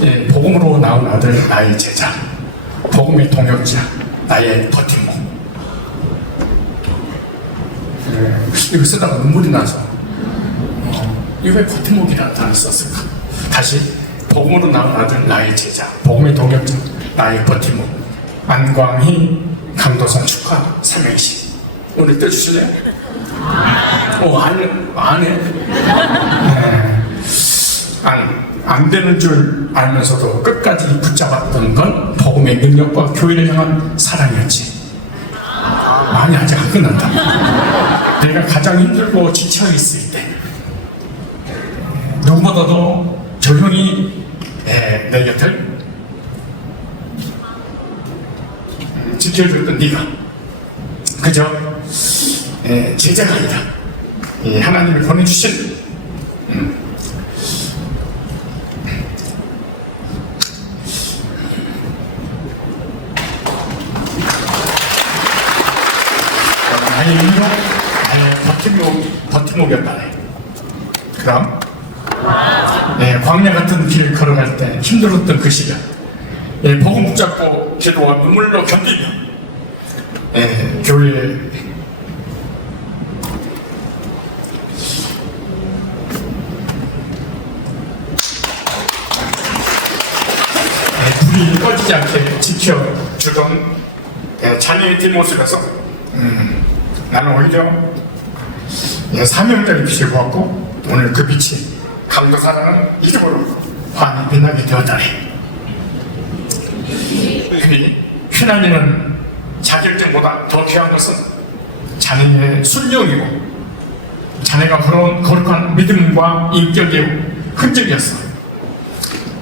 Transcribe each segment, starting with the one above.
예, 복음으로 나온 아들 나의 제자. 복음의 동역자 나의 버팀목. 예, 이거 쓰다가 눈물이 나서. 어, 이왜 버팀목이라는 단어 썼을까? 다시 복음으로 나온 아들 나의 제자. 복음의 동역자 나의 버팀목. 안광희 강도선 축하 삼행시. 오늘 떼주실래요? 어, 안, 안 해. 네. 안, 안 되는 줄 알면서도 끝까지 붙잡았던 건 복음의 능력과 교회를 향한 사랑이었지. 많이 아직 안 끝났다. 내가 가장 힘들고 지쳐 있을 때, 누구보다도 조용히 내, 내 곁을 지켜줬던 네가 그저 에, 제자가 아니다. 이 하나님이 보내주신 나의 인력, 나의 버팀목, 버팀목이었다네. 그럼 예, 광야 같은 길을 걸어갈 때 힘들었던 그 시간 예, 복음 붙잡고 기도와 눈물로 견디며 예, 교회에 예, 불이 꺼지지 않게 지켜주던 예, 자녀의 뒷모습에서 음, 나는 오히려 예, 사명자의 빛을 보았고 오늘 그 빛이 강도사라는 이름으로 환히 빛나게 되었다네. 그니 휘날리는 자격증보다 더 귀한 것은 자네의 순종이고 자네가 걸어온 거룩한 믿음과 인격의 흔적이었어.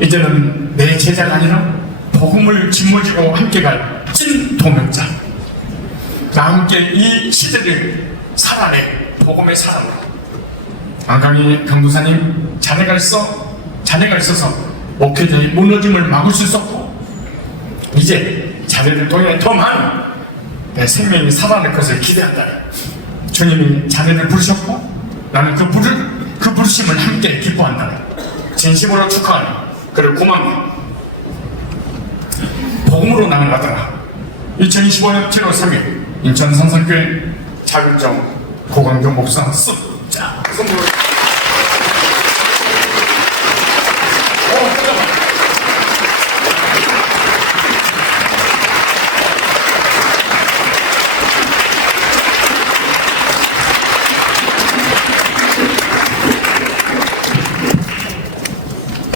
이제는 내 제자가 아니라 복음을 짊어지고 함께 갈 찐 동역자. 나 함께 이 시대를 살아내 복음의 사람으로. 안강희 강도사님 자네가 있어 자네가 있어서 목회자의 무너짐을 막을 수 있었고 이제 자네를 통해 더 많은 내 생명이 살아날 것을 기대한다 주님이 자네를 부르셨고 나는 그 부를 그 부르심을 함께 기뻐한다 진심으로 축하하니 그를 고맙네. 복음으로 나는 가더라. 2025년 7월 3일 인천 산성교회 자율정 고광경 목사 쓱자 선물